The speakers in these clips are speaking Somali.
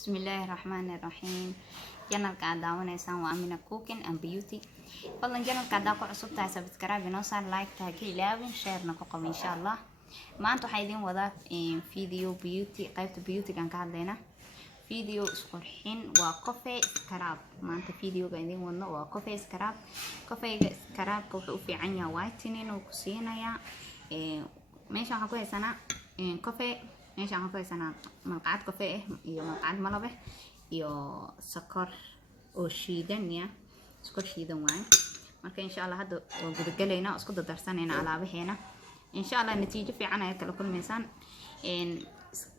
بسم الله الرحمن الرحيم. جنال كعداونيسان وأمينة كوكين and beauty. والله جنال كعداكو عصبتها سبسكرايب نوصل لايك تهكي لاوين شير نقوم إن شاء الله. ما أنتو حايدين وضعت فيديو بيوتي قيبت بيوتي كان كعدينا فيديو اسقرحين وكوفي سكراب. ما أنت فيديو قاعدين وضعنا وكوفي سكراب. كوفي سكراب كوفي في عنيا وايتنين وكسينا يا ماشي حكوي سنة كوفي ماشي عم كويسنا ملقعات كافيه iyo ملقعات ملبه iyo سكر oo shiidan ya سكر shiidan waan marka insha Allah hadda oo gudagalayna isku darsanayna alaabaheena insha Allah natiijo fiican ay kala kulmaysan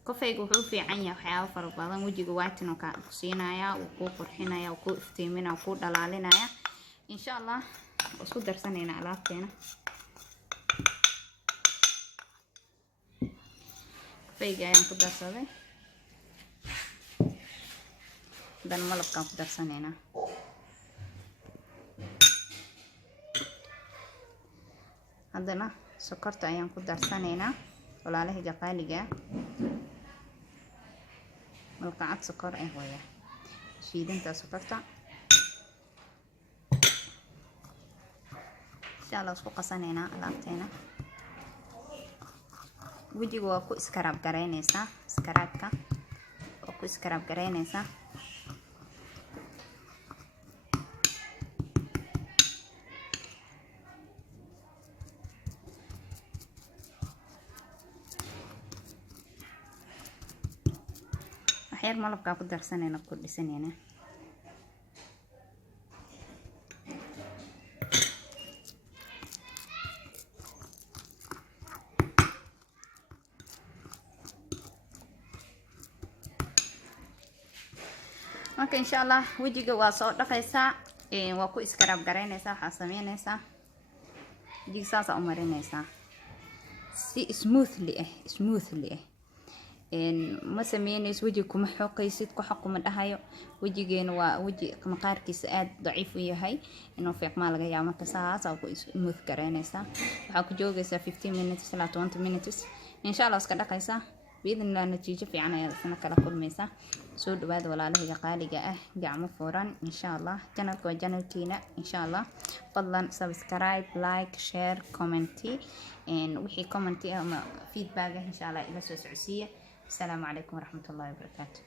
kafeega wuxuu fiican yahay waxyaabo fara badan wajiga waatin ka siinaya oo ku qurxinaya oo ku iftiiminaya oo ku dhalaalinaya insha Allah isku darsanayna alaabteena kafeega ayaan ku darsaday dan malabkaan ku darsanayna haddana sokorta ayaan ku darsanayna walaalaha qaaliga malqacad sokor ah waya shiidinta sokorta insha Allah isku qasanayna alaabteena wajiga waa ku iskaraab gareynaysa iskaraabka waa ku iskaraab gareynaysa waxyar malabka ku darsanayna ku dhisanayna marka insha Allah wajiga waa soo dhaqaysa waa ku iskaraab gareynaysa waxa sameynaysa wajiga saas u marinaysa si smoothly ma sameynayso wajiga kuma xoqaysid ku xaquma dhahayo wajigeena waa waji maqaarkiisa aad daciif u yahay inuu fiiqma laga yaabo marka saas ku smooth gareynaysa waxa ku joogaysa 15 minutes ilaa 20 minutes insha Allah iska dhaqaysa بإذن الله نتيجة في عنا سنة كلا كل ميسا سود بعد ولا له قالقة جعمو فورا إن شاء الله جنالك وجنال كينا إن شاء الله فضلا سبسكرايب لايك شير كومنتي وحي كومنتي فيدباك إن شاء الله إلى سوسعسية السلام عليكم ورحمة الله وبركاته.